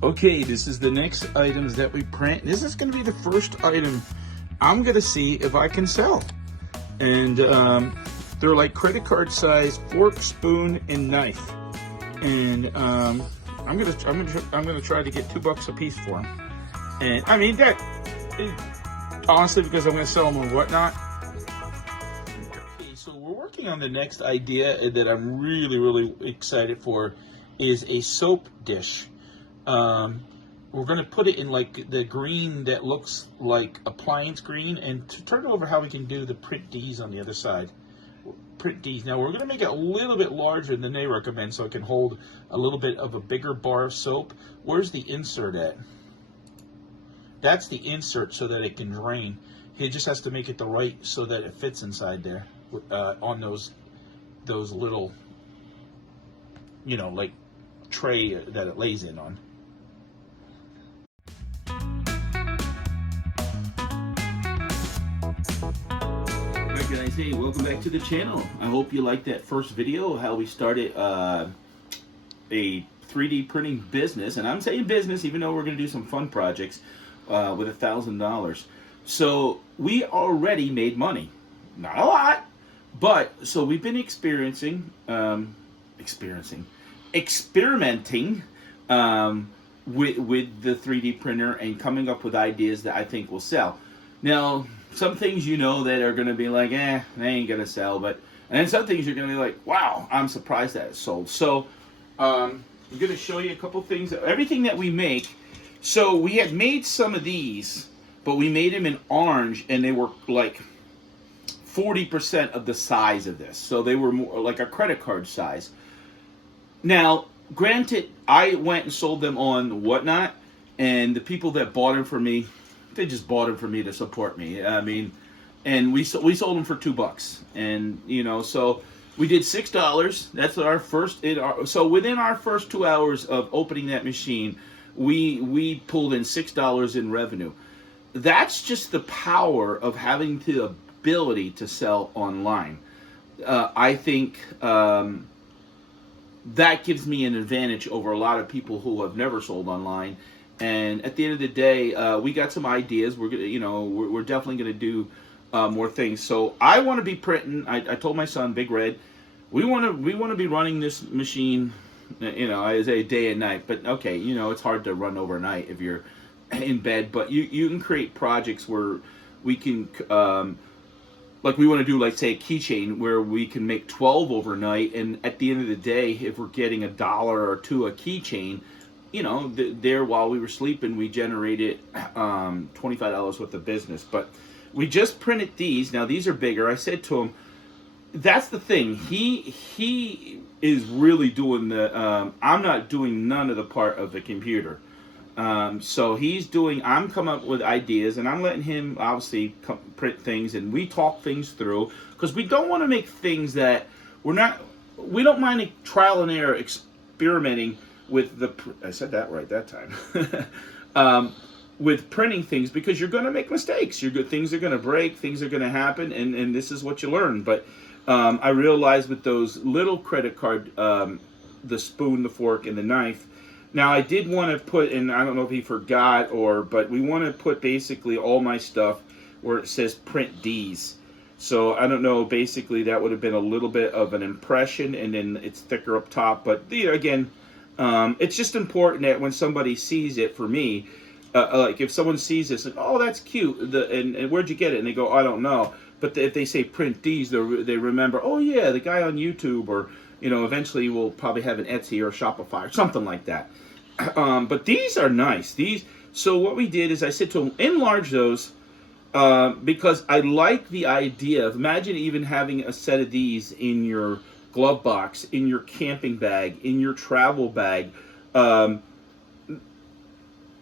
Okay, this is the next items that we print. This is going to be the first item I'm going to see if I can sell. And they're like credit card size fork, spoon, and knife. And I'm gonna try to get $2 a piece for them. And I mean that honestly, because I'm gonna sell them on Whatnot. Okay, so we're working on the next idea that I'm really excited for, is a soap dish. We're going to put it in like the green that looks like appliance green, and to turn over how we can do the print D's on the other side. Print D's. Now we're going to make it a little bit larger than they recommend so it can hold a little bit of a bigger bar of soap. Where's the insert at? That's the insert so that it can drain. It just has to make it the right so that it fits inside there on those little, like tray that it lays in on. Guys, hey, welcome back to the channel. I hope you liked that first video, how we started a 3D printing business. And I'm saying business even though we're going to do some fun projects with $1,000. So we already made money. Not a lot, but so we've been experimenting with the 3D printer and coming up with ideas that I think will sell. Now, some things that are going to be like, they ain't going to sell. And then some things you're going to be like, wow, I'm surprised that it sold. So I'm going to show you a couple things, everything that we make. So we had made some of these, but we made them in orange, and they were like 40% of the size of this. So they were more like a credit card size. Now, granted, I went and sold them on Whatnot, and the people that bought them for me, they just bought them for me to support me. I mean, and we sold them for $2, and so we did $6. That's our first. So within our first 2 hours of opening that machine, we pulled in $6 in revenue. That's just the power of having the ability to sell online. I think that gives me an advantage over a lot of people who have never sold online. And at the end of the day, we got some ideas. We're gonna, we're definitely gonna do more things. So I want to be printing. I told my son, Big Red, we want to be running this machine, as a day and night. But okay, it's hard to run overnight if you're in bed. But you can create projects where we can, like we want to do, like say a keychain where we can make 12 overnight, and at the end of the day, if we're getting $1 or $2 a keychain. There while we were sleeping, we generated $25 worth of business. But we just printed these. Now these are bigger. I said to him, that's the thing. He is really doing the. I'm not doing none of the part of the computer. So he's doing. I'm coming up with ideas, and I'm letting him obviously print things, and we talk things through because we don't want to make things that we don't mind a trial and error experimenting with I said that right that time. With printing things, because you're going to make mistakes. Things are going to break, things are going to happen, and this is what you learn. But I realized with those little credit card, the spoon, the fork, and the knife. Now I did want to put, and I don't know if he forgot but we want to put basically all my stuff where it says print D's. So I don't know, basically that would have been a little bit of an impression, and then it's thicker up top. But again, it's just important that when somebody sees it, for me, like if someone sees this, like, oh, that's cute, and where'd you get it? And they go, I don't know. But if they say print D's, they remember, oh yeah, the guy on YouTube, or eventually we'll probably have an Etsy or Shopify or something like that. But these are nice. So what we did is I said to them, enlarge those, because I like the idea of, imagine even having a set of these in your glove box, in your camping bag, in your travel bag.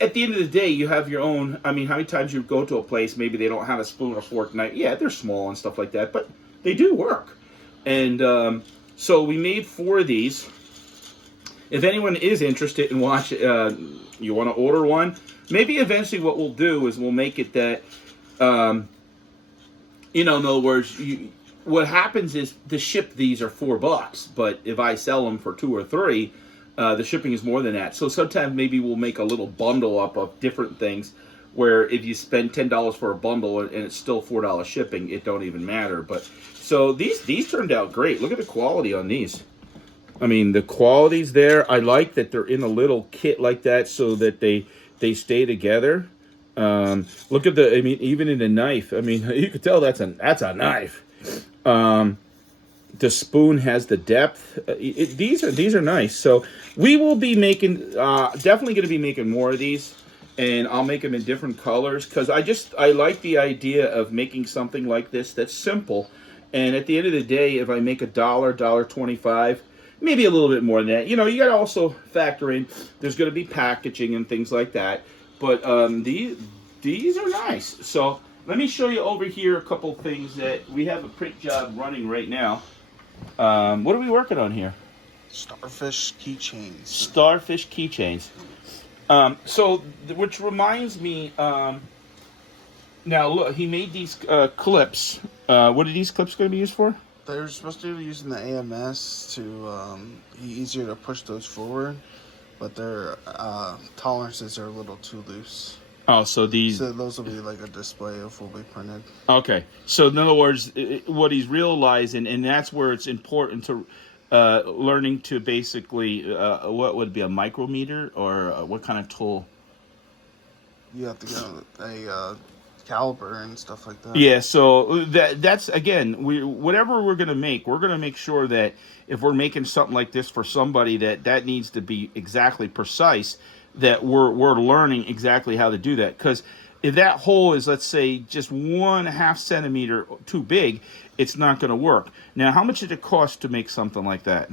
At the end of the day, you have your own. I mean, how many times you go to a place, maybe they don't have a spoon or fork knife. Yeah, they're small and stuff like that, but they do work. And so we made 4 of these. If anyone is interested in watching, you want to order one, maybe eventually what we'll do is we'll make it that, in other words, what happens is to ship these are $4, but if I sell them for 2 or 3, The shipping is more than that. So sometimes maybe we'll make a little bundle up of different things where if you spend $10 for a bundle and it's still $4 shipping, it don't even matter. But so these turned out great. Look at the quality on these. I mean, the quality's there. I like that they're in a little kit like that so that they stay together. Look at the, I mean, even in the knife, I mean, you can tell that's a knife. The spoon has the depth. These are nice. So we will be making, definitely going to be making more of these, and I'll make them in different colors because I like the idea of making something like this that's simple. And at the end of the day, if I make $1.25, maybe a little bit more than that. You know, you got to also factor in there's going to be packaging and things like that. But these are nice. So let me show you over here a couple things that we have a print job running right now. What are we working on here? Starfish keychains. Starfish keychains. Which reminds me, now look, he made these clips. What are these clips going to be used for? They're supposed to be using the AMS to be easier to push those forward, but their tolerances are a little too loose. Oh, so these... So those will be like a display of fully printed. Okay. So in other words, what he's realizing, and that's where it's important to learning to basically, what would be a micrometer or what kind of tool? You have to get a caliper and stuff like that. Yeah, so that's again, whatever we're going to make sure that if we're making something like this for somebody that needs to be exactly precise, that we're learning exactly how to do that. Because if that hole is, let's say, just 1/2 centimeter too big, it's not going to work. Now, how much did it cost to make something like that?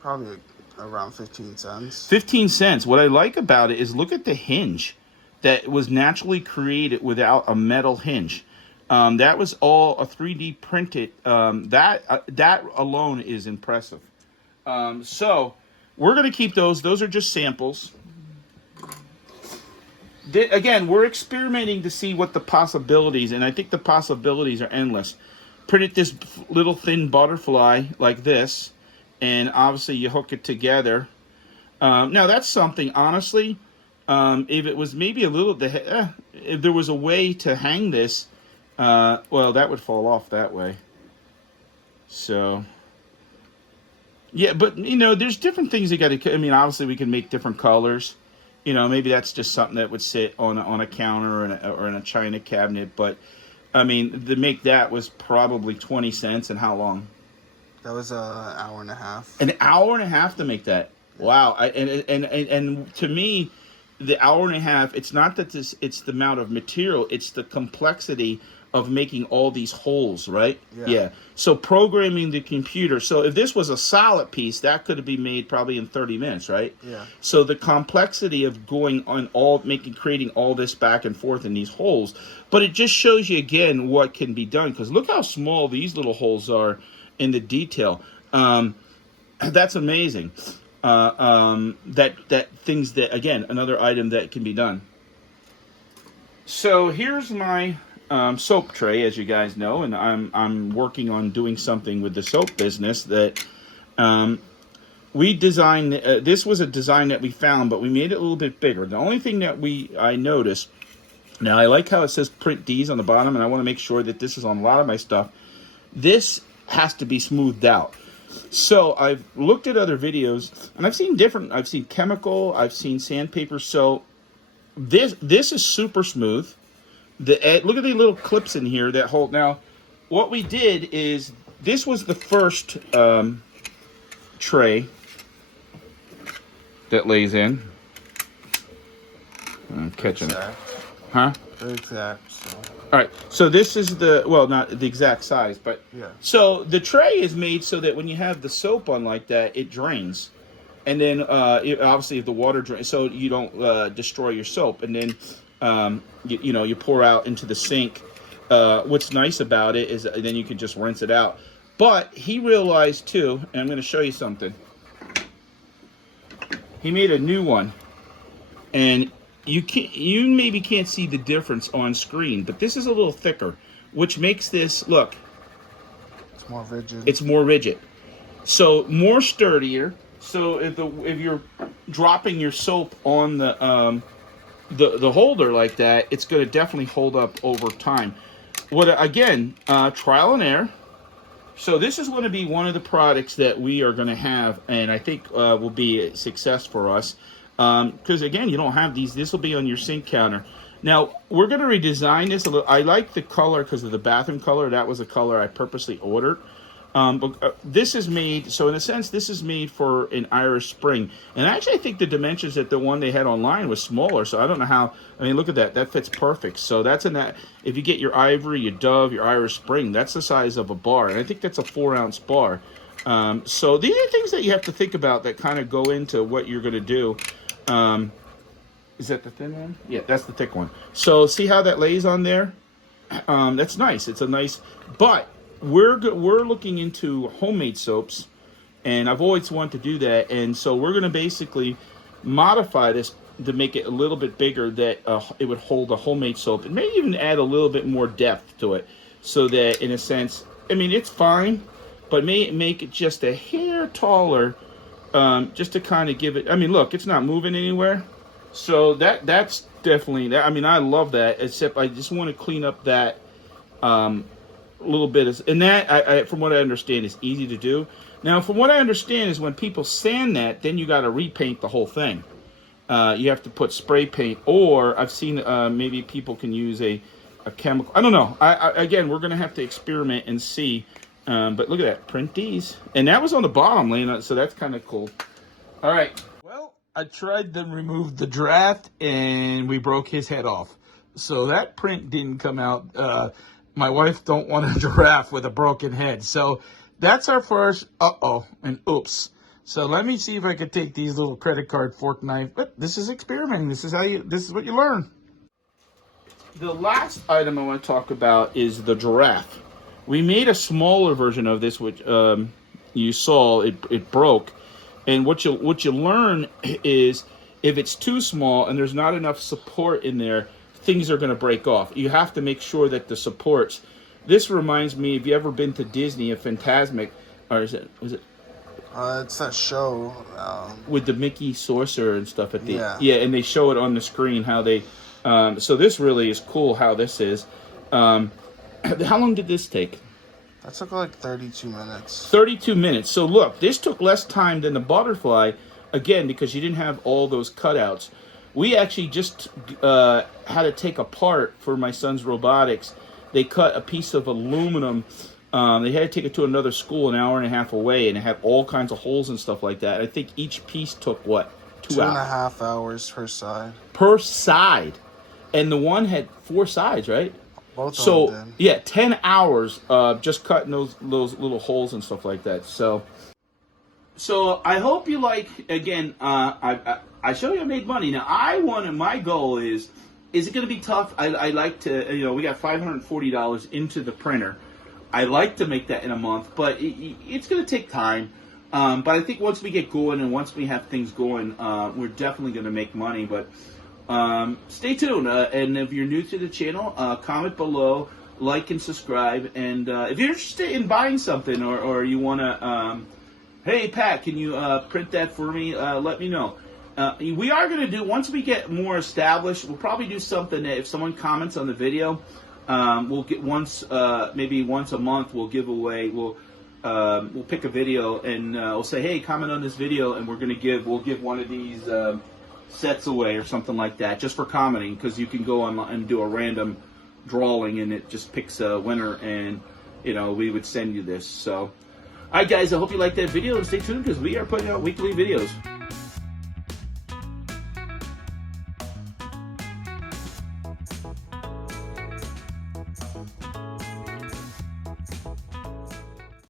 Probably around 15 cents. 15 cents. What I like about it is look at the hinge that was naturally created without a metal hinge. That was all a 3D printed. That alone is impressive. So we're going to keep those. Those are just samples. Again, we're experimenting to see what the possibilities, and I think the possibilities are endless. Printed this little thin butterfly like this, and obviously you hook it together. Now that's something, honestly, if it was maybe a little, if there was a way to hang this, well, that would fall off that way. So, yeah, but, you know, there's different things you got to, I mean, obviously we can make different colors. You know, maybe that's just something that would sit on a counter or in a china cabinet. But, I mean, to make that was probably 20 cents. And how long? That was an hour and a half. An hour and a half to make that. Wow. And to me, the hour and a half, it's not that it's the amount of material. It's the complexity of making all these holes, right? Yeah. So programming the computer. So if this was a solid piece, that could be made probably in 30 minutes, right? Yeah. So the complexity of going on creating all this back and forth in these holes, but it just shows you again what can be done. Because look how small these little holes are in the detail. That's amazing. That things that, again, another item that can be done. So here's my soap tray, as you guys know, and I'm working on doing something with the soap business that we designed. This was a design that we found, but we made it a little bit bigger. The only thing that I noticed, now I like how it says print D's on the bottom, and I want to make sure that this is on a lot of my stuff. This has to be smoothed out. So I've looked at other videos, and I've seen chemical, I've seen sandpaper. So this is super smooth. Look at the little clips in here that hold. Now, what we did is, this was the first tray that lays in. I'm catching it. Huh? They're exact. So. All right. So this is not the exact size, but yeah. So the tray is made so that when you have the soap on like that, it drains. And then obviously if the water drains, so you don't destroy your soap. And then you pour out into the sink. What's nice about it is then you can just rinse it out. But he realized too, and I'm going to show you something. He made a new one, and you maybe can't see the difference on screen, but this is a little thicker, which makes this look. It's more rigid. It's more rigid, so more sturdier. So if you're dropping your soap on the holder like that, it's going to definitely hold up over time. Again, trial and error. So this is going to be one of the products that we are going to have, and I think will be a success for us. Because again, you don't have these. This will be on your sink counter. Now we're going to redesign this a little. I like the color because of the bathroom color. That was a color I purposely ordered. But this is made, so in a sense, this is made for an Irish Spring. And actually, I think the dimensions that the one they had online was smaller. So I don't know how. I mean, look at that. That fits perfect. So that's in that. If you get your Ivory, your Dove, your Irish Spring, that's the size of a bar. And I think that's a 4-ounce bar. So these are things that you have to think about that kind of go into what you're going to do. Is that the thin one? Yeah, that's the thick one. So see how that lays on there? That's nice. It's a nice, but we're looking into homemade soaps, and I've always wanted to do that. And so we're going to basically modify this to make it a little bit bigger, that it would hold a homemade soap, and maybe even add a little bit more depth to it, so that in a sense, I mean, it's fine, but make it just a hair taller, just to kind of give it. I mean, look, it's not moving anywhere. So that's definitely that. I mean, I love that. Except I just want to clean up that little bit. And that, I from what I understand, is easy to do. Now, from what I understand, is when people sand that, then you got to repaint the whole thing. You have to put spray paint, or I've seen maybe people can use a chemical. I don't know. Again, we're gonna have to experiment and see. But look at that, print these, and that was on the bottom, Lena. So that's kind of cool. All right. Well, I tried to remove the draft, and we broke his head off. So that print didn't come out. My wife don't want a giraffe with a broken head. So that's our first and oops. So let me see if I could take these little credit card fork knife. But this is experimenting. This is what you learn. The last item I want to talk about is the giraffe. We made a smaller version of this, which you saw it broke. And what you learn is, if it's too small and there's not enough support in there, things are going to break off. You have to make sure that the supports. This reminds me, if you ever been to Disney, a Fantasmic, or was it? It's that show with the Mickey Sorcerer and stuff at the yeah, and they show it on the screen how they. So this really is cool. How this is. How long did this take? That took like 32 minutes. 32 minutes. So look, this took less time than the butterfly, again, because you didn't have all those cutouts. We actually just had to take apart for my son's robotics. They cut a piece of aluminum. They had to take it to another school an hour and a half away, and it had all kinds of holes and stuff like that. I think each piece took, what, 2 hours? 2.5 hours per side. Per side. And the one had 4 sides, right? Both of them did. Yeah, 10 hours just cutting those little holes and stuff like that. So I hope you like, again, I showed you I made money. Now, my goal is it going to be tough? I like to, we got $540 into the printer. I like to make that in a month, but it's going to take time. But I think once we get going and once we have things going, we're definitely going to make money. But stay tuned. And if you're new to the channel, comment below, like and subscribe. And if you're interested in buying something, or you want to, hey, Pat, can you print that for me? Let me know. We are going to do, once we get more established, we'll probably do something that if someone comments on the video, we'll get maybe once a month, we'll give away, we'll pick a video and we'll say, hey, comment on this video, and we'll give one of these sets away or something like that, just for commenting, because you can go online and do a random drawing and it just picks a winner, and we would send you this. So, all right, guys, I hope you liked that video, and stay tuned because we are putting out weekly videos.